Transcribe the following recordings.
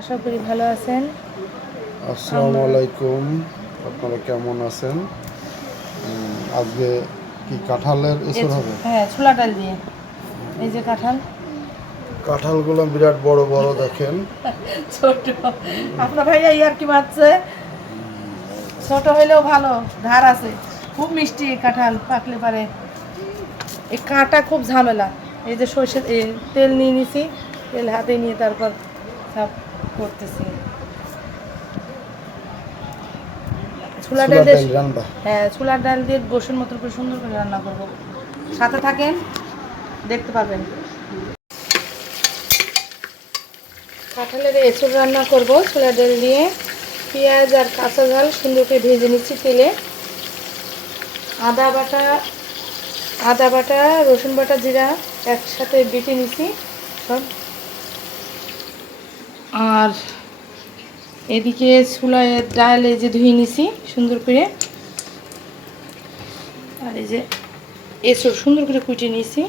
আশা করি ভালো আছেন। আসসালামু আলাইকুম, আপনারা কেমন আছেন? আজকে কি কাঁঠালের এসর হবে? হ্যাঁ, ছোলা ডাল দিয়ে। এই যে কাঁঠাল কাঁঠালগুলো বিরাট বড় বড় দেখেন। ছোট, আপনার ভাইয়া ইয়ার কি মারছে, ছোট হইলেও ভালো, ধার আছে। খুব মিষ্টি কাঁঠাল, পাকলে পারে। এই কাঁটা খুব ঝামেলা। এই যে সর্ষে তেল নিয়ে নিছি, তেল হাতে নিয়ে তারপর সব করতেছি। ছোলা ডাল দিয়ে, হ্যাঁ ছোলার ডাল দিয়ে গোসের মতো করে সুন্দর করে রান্না করবো। সাথে থাকেন, দেখতে পাবেন। কাঁঠালের এঁচড় রান্না করব ছোলা ডাল দিয়ে। পেঁয়াজ আর কাঁচা ঝাল সুন্দর করে ভেজে নিচ্ছি তেলে। আদা বাটা রসুন বাটা জিরা একসাথে বেটে নিচ্ছি সব। আর এদিকে ছোলার ডাল এই যে ধুয়ে নিছি সুন্দর করে। আর এই যে এঁচড় সুন্দর করে কুটে নিয়েছি।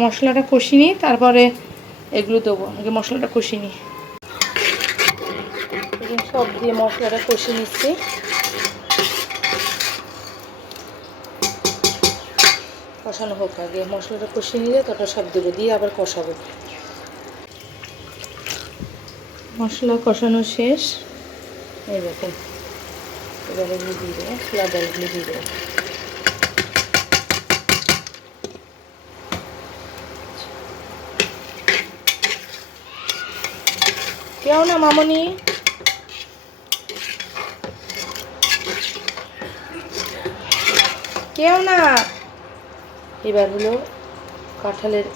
মশলাটা কষিয়ে নিই, তারপরে এগুলো দেবো। আগে মশলাটা কষিয়ে নিই। সব দিয়ে মশলাটা কষিয়ে নিচ্ছি। কষানো হোক, আগে মশলাটা কষিয়ে নিলে তত সব দেবো, দিয়ে আবার কষাবো। মশলা কষানো শেষ, এই দেখুন। এবারে দিয়ে দেবো ছোলা ডালগুলো, দিয়ে দেবো। কেউ না মামনি, কেউ না। এবার হলো কাঁঠালের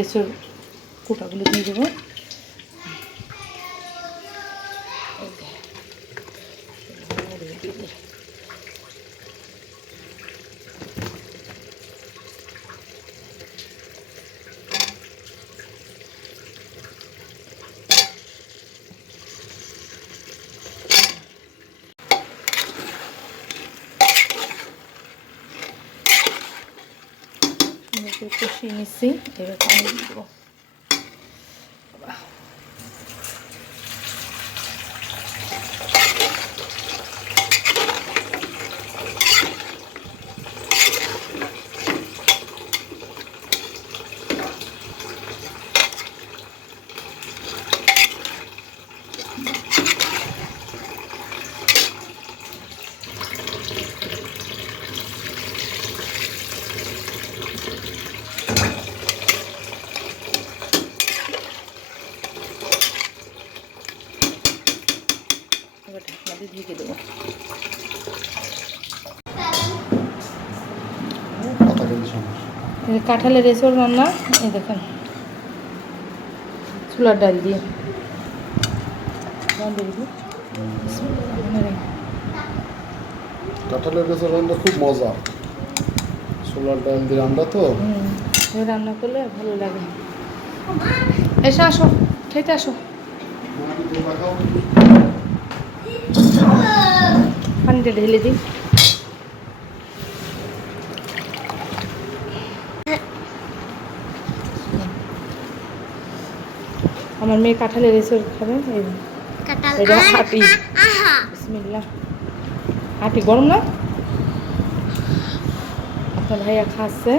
এঁচড় কোটাগুলো দিয়ে দেবো। কষিয়ে নিচ্ছি, এবার পানি দিয়ে দেবো। ঢাকনা দিয়ে ঢেকে দেবো। কাঁঠালের এঁচড় রান্না, এই দেখেন ছোলার ডাল দিয়ে। কাঁঠালের এসর রান্না খুব মজা, ছোলার ডাল দিয়ে রান্না তো। রান্না করলে ভালো লাগে। এসো, আসো খেতে আসো। পানিটা ঢেলে দিই। আমার মেয়ে কাঁঠালের এঁচড় খাবে। এটা হাঁটি, বিসমিল্লাহ। হাঁটি গরম না? আপনার ভাইয়া খাচ্ছে।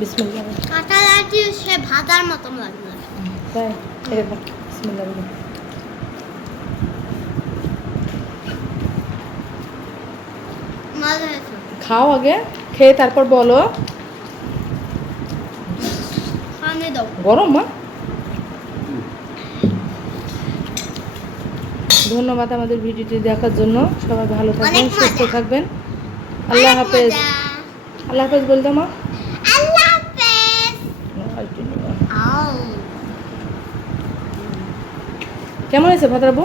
বিসমিল্লাহ। কাঁঠাল আটি সে ভাতার মতন লাগবে। তাই এরকম বিসমিল্লাহ বলে মজা হয়েছে। খাও, আগে খেয়ে তারপর বলো। পানি দাও। গরম মা। ধন্যবাদ আমাদের ভিডিওটি দেখার জন্য। সবাই ভালো থাকবেন, সুস্থ থাকবেন। আল্লাহ হাফেজ। আল্লাহ হাফেজ বলতো মা। আল্লাহ হাফেজ। কেমন হয়েছে ভাত রাবু?